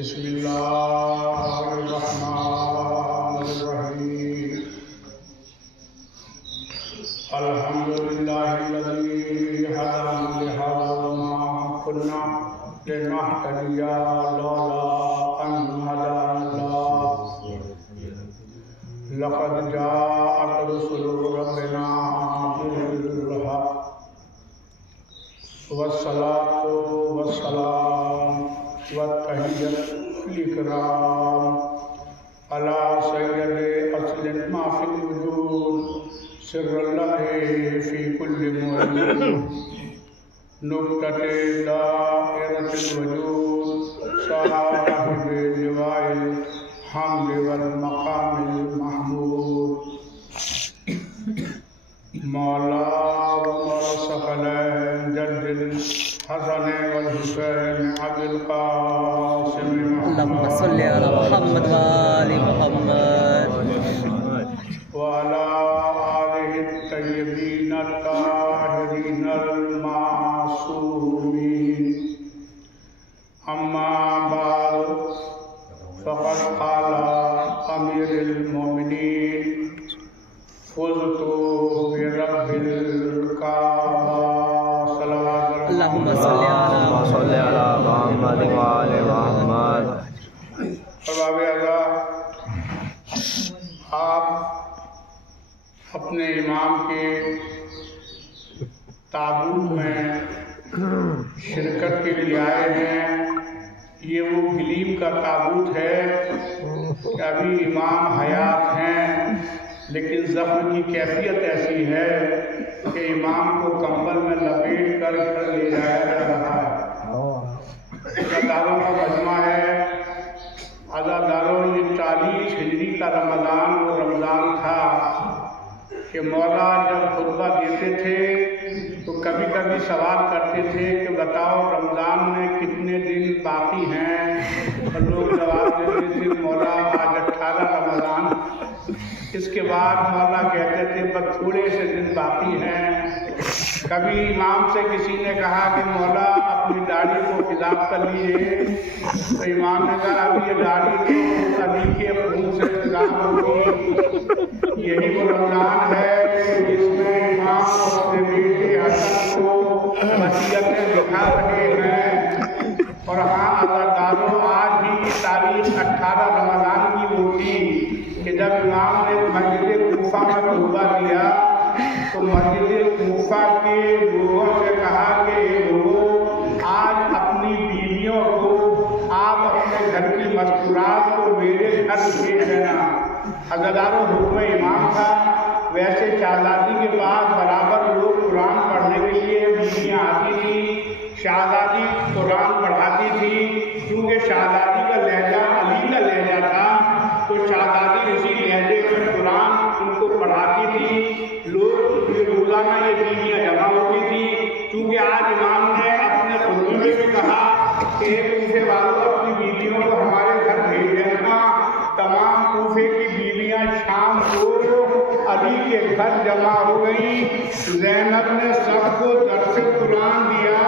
بسم اللہ الرحمن الرحیم الحمدللہ الذی هدانا لهذا وما كنا لنهتدي لولا أن هدانا الله لقد جاءت رسل ربنا بالحق والصلاة والسلام والتحية الإكرام على سيد أصل ما في الوجود سر الله في كل موجود نقطة دائرة الوجود صاحب اللواء الحمد والمقام المحمود مولا ثقلين جد الحسن والحسين أبي القاسم اللهم صل على محمد وآل محمد وعلى آله الطيبين الطاهرين المعصومين أما بعد فقد قال أمير المؤمنين فزت برب الكعبة صلوات اللهم صل على محمد وآل محمد. احباب اعزاء، آپ اپنے امام کے تابوت میں شرکت کے لیے آئے ہیں. یہ وہ گلیم کا تابوت ہے کہ ابھی امام حیات ہیں، لیکن زخم کی کیفیت ایسی ہے کہ امام کو کمبل میں لپیٹ کر گھر لے جایا جا رہا ہے. عزاداروں کا مجمع ہے. عزاداروں، یہ 40 ہجری کا رمضان وہ رمضان تھا کہ مولا جب خطبہ دیتے تھے تو کبھی کبھی سوال کرتے تھے کہ بتاؤ رمضان میں کتنے دن باقی ہیں، اور لوگ جواب دیتے تھے مولا آج 18 رمضان. اس کے بعد مولا کہتے تھے بس تھوڑے سے دن باقی ہیں. کبھی امام سے کسی نے کہا کہ مولا اپنی داڑھی کو خضاب کر لیجیے، تو امام نے کہا ابھی یہ داڑھی تو علی کے خون سے خضاب ہوگی. یہی وہ رمضان ہے جس میں امام اپنے بیٹے حسن کو وصیتیں لکھا رہے ہیں. اور ہاں عزاداروں، آج بھی تاریخ 18 رمضان کی وہ تھی کہ جب امام نے مسجد کوفہ میں خطبہ دیا تو مسجد کوفہ کے لوگوں سے کہا کہ لوگوں، آج اپنی بیویوں کو آپ اپنے گھر کی مستورات کو میرے گھر بھیج دینا. عزاداروں، حکم امام تھا. ویسے شہزادی کے پاس برابر لوگ قرآن پڑھنے کے لیے بیویاں آتی تھیں. شہزادی قرآن پڑھاتی تھی کیونکہ شہزادی کا لہجہ علی کا لہجہ تھا، تو شہزادی اسی لہجے میں قرآن ان کو پڑھاتی تھی. لوگ روزانہ یہ بیویاں جمع ہوتی تھی. کیونکہ آج امام نے اپنے خطبے میں بھی کہا کہ کوفے والوں اپنی بیویوں کو ہمارے گھر بھیج دینا. تمام کوفے کی بیویاں شام کو علی کے گھر جمع ہو گئیں. زینب نے سب کو درس قرآن دیا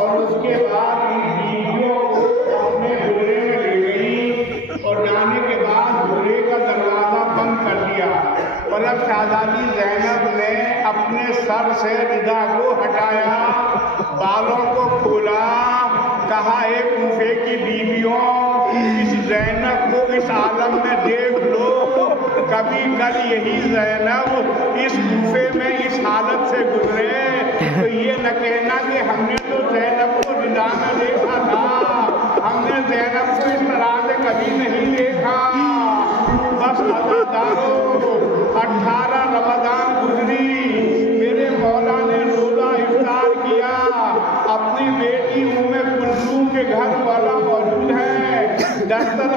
اور اس کے بعد ان بیویوں کو اپنے حجرے میں لے گئی اور جانے کے بعد حجرے کا دروازہ بند کر دیا. اور اب شہزادی زینب نے اپنے سر سے ردا کو ہٹایا، بالوں کو کھولا، کہا اے کوفے کی بیویوں، اس زینب کو اس عالم میں دیکھ لو. کبھی کل یہی زینب اس کوفے میں اس حالت سے گزرے تو یہ نہ کہنا کہ ہم نے تو زینب کو ردا میں دیکھا تھا، ہم نے زینب کو اس طرح سے کبھی نہیں دیکھا.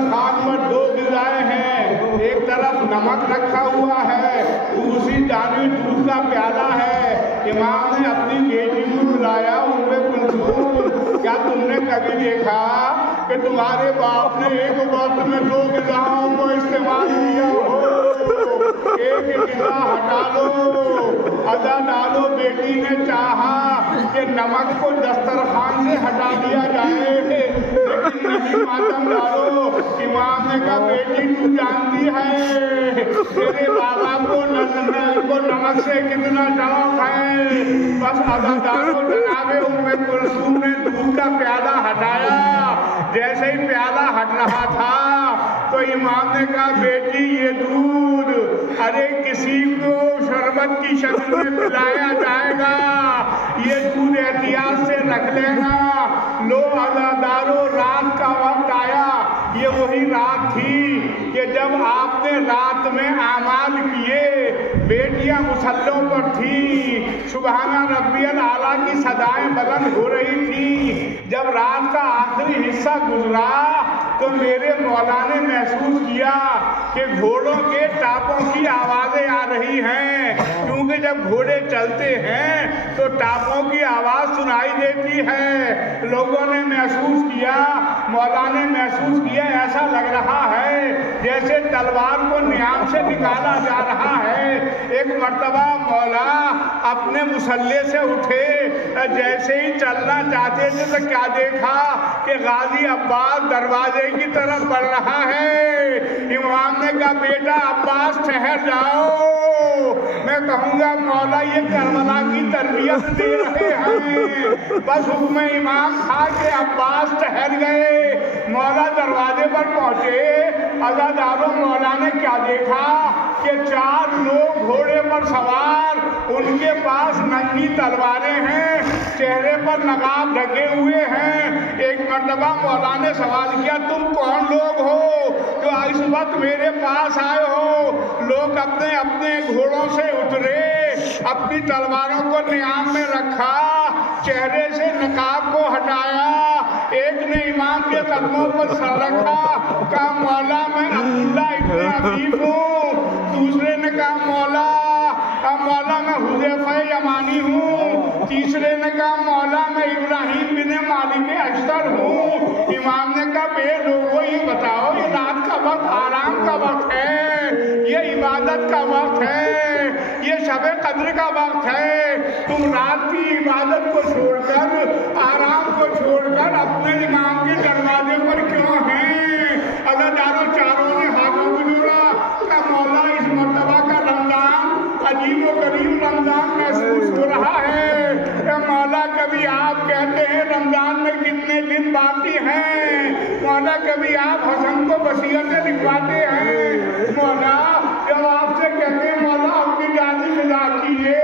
दस्तरखान पर दो ग़िज़ाएं हैं, एक तरफ नमक रखा हुआ है, दूसरी जानिब दूध का प्याला है। इमाम ने अपनी बेटी को बुलाया, उम्मे कुलसूम, क्या तुमने कभी देखा कि तुम्हारे बाप ने एक वक्त में दो ग़िज़ाओं को इस्तेमाल किया हो? एक ग़िज़ा हटा लो, अदा डालो। बेटी ने चाहा कि नमक को दस्तरखान से हटा दिया जाए, लेकिन नहीं मातम डालो। इमाम ने कहा बेटी तू जानती है तेरे बाबा को नमक से कितना शौक है, बस अदा डालो। जनाबे उम्मे कुलसूम ने दूध का प्याला हटाया। जैसे ही प्याला हट रहा था तो इमाम ने कहा बेटी ये दूध अरे किसी को शरबत की शक्ल में पिलाया जाएगा, ये दूध एहतियात से रख लेना। लो अज़ादारो, रात का वक्त आया। ये वही रात थी कि जब आपने रात में आमाल किए, बेटियां मुसल्लों पर थी, सुबहाना रब्बियल आला की सदाएं बुलंद हो रही थी। जब रात का आखिरी हिस्सा गुजरा तो मेरे मौला ने महसूस किया कि घोड़ों के टापों की आवाज़ें आ रही हैं, क्योंकि जब घोड़े चलते हैं तो टापों की आवाज़ सुनाई देती है। लोगों ने महसूस किया, मौला ने महसूस किया, ऐसा लग रहा है जैसे तलवार को नियाम से निकाला जा रहा है। एक मर्तबा मौला अपने मुसल्ले से उठे, जैसे ही चलना चाहते थे तो क्या देखा कि गाजी अब्बास दरवाजे की तरफ बढ़ रहा है। इमाम ने कहा बेटा अब्बास ठहर जाओ। मैं कहूँगा मौला ये करबला की तरबियत दे रहे हैं। बस हुक्म इमाम था कि अब्बास ठहर गए। मौला दरवाजे पर पहुँचे। अज़ादारों, मौला ने क्या देखा कि 4 लोग घोड़े पर सवार, उनके पास नंगी तलवारें हैं, चेहरे पर नकाब ढके हुए हैं। एक मर्तबा मौला ने सवाल किया तुम कौन लोग हो जो इस वक्त मेरे पास आए हो? लोग अपने अपने घोड़ों से उतरे, अपनी तलवारों को नियाम में रखा, चेहरे से नकाब को हटाया। एक ने इमाम के कदमों पर सर रखा, कहा मौला मैं अब्दुल्ला इब्न अफीफ हूँ। दूसरे ने कहा मौला मैं हुज़ैफ़ा यमानी हूँ। तीसरे ने कहा मौला मैं इब्राहिम बिन मालिक अशतर हूँ। इमाम ने कहा बे लोगों ये बताओ, ये रात का वक्त आराम का वक्त है, ये इबादत का वक्त है, ये शब कद्र का वक्त है। तुम रात की इबादत को छोड़कर, आराम को छोड़कर अपने इमाम के दरवाजे पर क्यों हैं? अगर चारों ने हाथों को जोड़ा, क्या मौला इस मर्तबा का रमजान अजीब व गरीब रमजान महसूस हो रहा है। क्या मौला कभी आप कहते हैं रमजान में कितने दिन बाकी हैं? मौला कभी आप हसन को वसीयतें लिखवाते हैं? मौला जब आपसे कहते हैं मौला अपनी जानी फिजा कीजिए,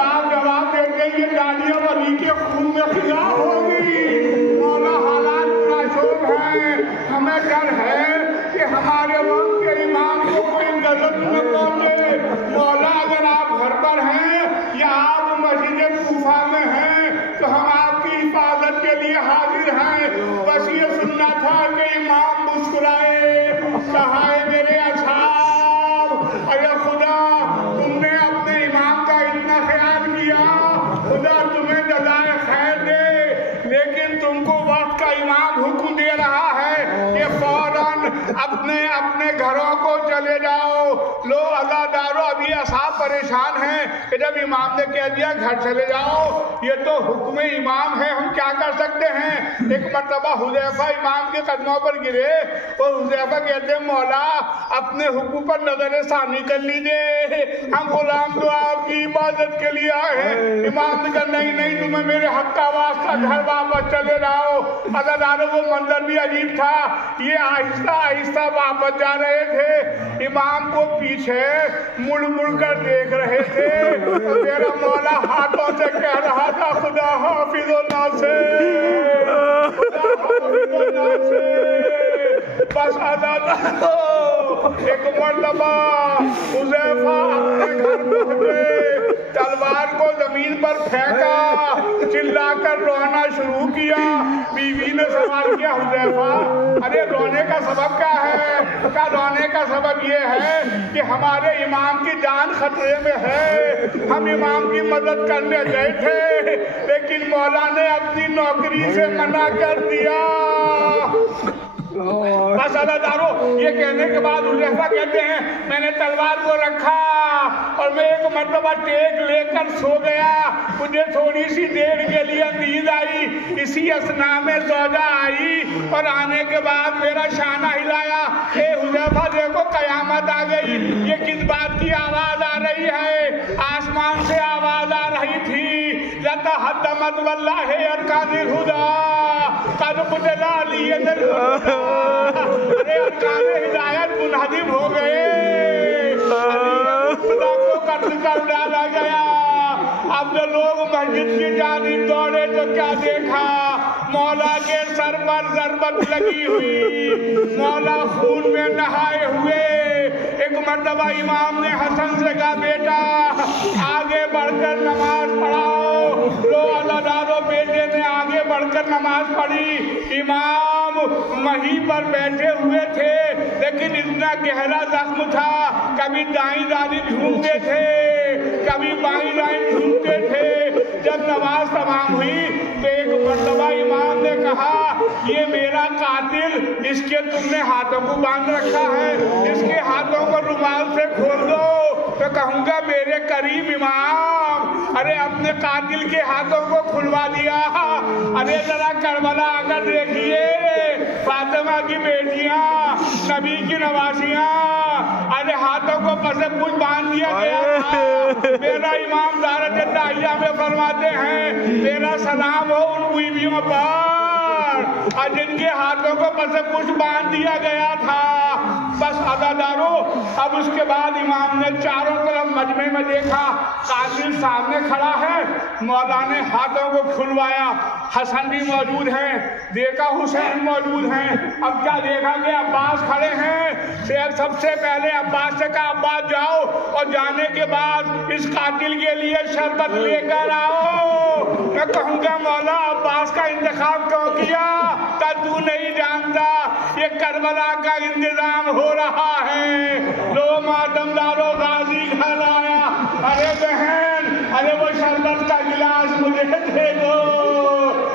आप जवाब देते हैं ये जानियां वली के खून में फिजा होगी। मौला हालात नाशोब हैं, हमें डर है कि हमारे वक्त के इमाम को कोई गलत न पहुंचे। मौला अगर आप घर पर हैं या आप मस्जिद कूफा में हैं तो हम आपकी हिफाजत के लिए हाजिर हैं। बस ये सुनना था कि इमाम मुस्कुराए, कहा मेरे असहाब, अरे खुदा तुमने अपने इमाम का इतना ख्याल किया, खुदा तुम्हें जज़ाए खैर दे। लेकिन तुमको वक्त का इमाम हुक्म दे रहा है कि फौरन अपने अपने घरों को चले जाओ। लो अज़ादारो, अभी असहाब परेशान हैं कि जब इमाम ने कह दिया घर चले जाओ, ये तो हुक्म इमाम है, हम क्या कर सकते हैं। एक मर्तबा हुज़ैफ़ा इमाम के कदमों पर गिरे और हुज़ैफ़ा कहते हैं मौला अपने हुक्म पर नजर सानी कर लीजिए, हम गुलाम तो आपकी इबादत के लिए आए हैं। इमाम ने कहा नहीं नहीं, तुम्हें मेरे हक का वास्ता घर वापस चले जाओ। अज़ादारो, वो मंजर भी अजीब था। ये आहिस्ता आहिस्ता वापस जा रहे थे, इमाम को पीछे मुड़ मुड़ कर देख रहे थे। तो मेरा मौला हाथों से कह रहा था खुदा हाफिज़ुल्लाह से, खुदा हाफिज़ुल्लाह से। बस अज़ादारो, एक मर्तबा हुज़ैफ़ा अपने घर पहुंचे। तलवार को जमीन पर फेंका, चिल्लाकर रोना शुरू किया। बीवी ने सवाल किया, हुज़ैफा अरे रोने का सबब क्या है? क्या रोने का सबब ये है कि हमारे इमाम की जान खतरे में है, हम इमाम की मदद करने गए थे लेकिन मौला ने अपनी नौकरी से मना कर दिया। बस अदादारो, ये कहने के बाद हुज़ैफा कहते हैं मैंने तलवार को रखा और मैं एक मर्तबा टेक लेकर सो गया। मुझे थोड़ी सी देर के लिए नींद आई, इसी असना में ज़ौजा आई और आने के बाद मेरा शाना हिलाया, ए हुज़ैफा देखो कयामत आ गई। ये किस बात की आवाज़ आ रही है? आसमान से आवाज़ आ रही थी, लतहद्दमत वल्लाहि अरकानिल हुदा कद बुदला लिए अरे अरकाने हिदायत मुनहदिम हो गए, खुदा को कत्ल कर डाला गया। अब जो लोग मस्जिद की जानिब दौड़े तो क्या देखा? मौला के सर पर ज़रबत लगी हुई, मौला खून में नहाए हुए। एक मर्तबा इमाम ने हसन से कहा बेटा आगे बढ़कर नमाज पढ़ाओ। लो अल्लाह बेटे ने आगे बढ़कर नमाज पढ़ी। इमाम वहीं पर बैठे हुए थे लेकिन इतना गहरा जख्म था, कभी दाईं जानिब झूमते थे, कभी बाईं जानिब झूमते थे। जब नमाज तमाम हुई तो एक मर्तबा इमाम ने कहा ये मेरा कातिल, इसके तुमने हाथों को बांध रखा है, इसके हाथों को रुमाल से खोल दो। तो कहूँगा मेरे करीम इमाम, अरे अपने कातिल के हाथों को खुलवा दिया। अरे जरा करबला आकर देखिए, फातिमा की बेटियां, नबी की नवासियां, अरे हाथों को पसे कुछ बांध दिया गया था। मेरा इमाम दारत दाहिया में फरमाते हैं मेरा सलाम हो उन बीवियों पर और जिनके हाथों को पसे कुछ बांध दिया गया था। बस अदादारो, अब उसके बाद इमाम ने चारों तरफ मजमे में देखा, कातिल सामने खड़ा है, मौला ने हाथों को खुलवाया, हसन भी मौजूद हैं, देखा हुसैन मौजूद हैं। अब क्या देखा कि अब्बास खड़े हैं। शेख सबसे पहले अब्बास से कहा अब्बास जाओ और जाने के बाद इस कातिल के लिए शरबत लेकर आओ। मैं कहूँगा मौला अब्बास का इंतखाब क्यों किया? तू नहीं जानता ये करबला का इंतजाम हो रहा है। लो मातमदारो गाजी घर आया, अरे बहन अरे वो शरबत का गिलास मुझे दे दो।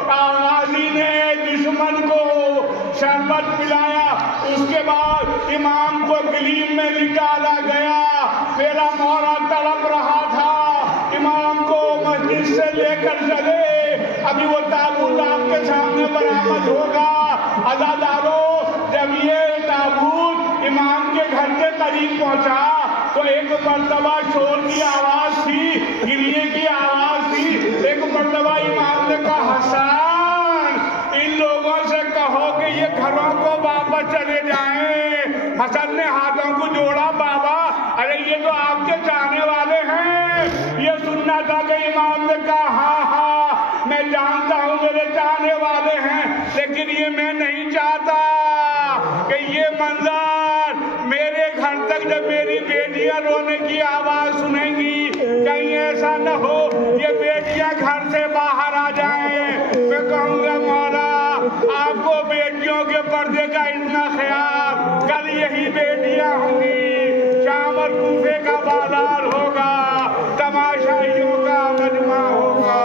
गाजी ने दुश्मन को शरबत पिलाया। उसके बाद इमाम को गलीम में निकाला गया। मेरा मौला तड़प रहा था, इमाम को मस्जिद से लेकर चले। अभी वो ताबूत आपके सामने बरामद होगा। अज़ादारो, जब ये ताबूत इमाम के घर के करीब पहुंचा तो एक मर्तबा शोर की आवाज थी, गिरिए की आवाज थी। एक मर्तबा इमाम ने कहा हसन इन लोगों से कहो कि ये घरों को वापस चले जाएं। हसन ने हाथों को जोड़ा, बाबा अरे ये तो आपके चाहने वाले हैं। ये सुनना था कि इमाम ने कहा हाँ हाँ मैं जानता हूँ मेरे चाहने वाले हैं, लेकिन ये मैं नहीं चाहता कि ये मंजर मेरे घर तक जब मेरी बेटियां रोने की आवाज सुनेंगी, कहीं ऐसा न हो ये बेटियां घर से बाहर आ जाएं। मैं कहूँगा मौला आपको बेटियों के पर्दे का इतना ख्याल, कल यही बेटियां होंगी, शाम और कूफे का बाजार होगा, तमाशाइयों का मजमा होगा।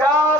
کیا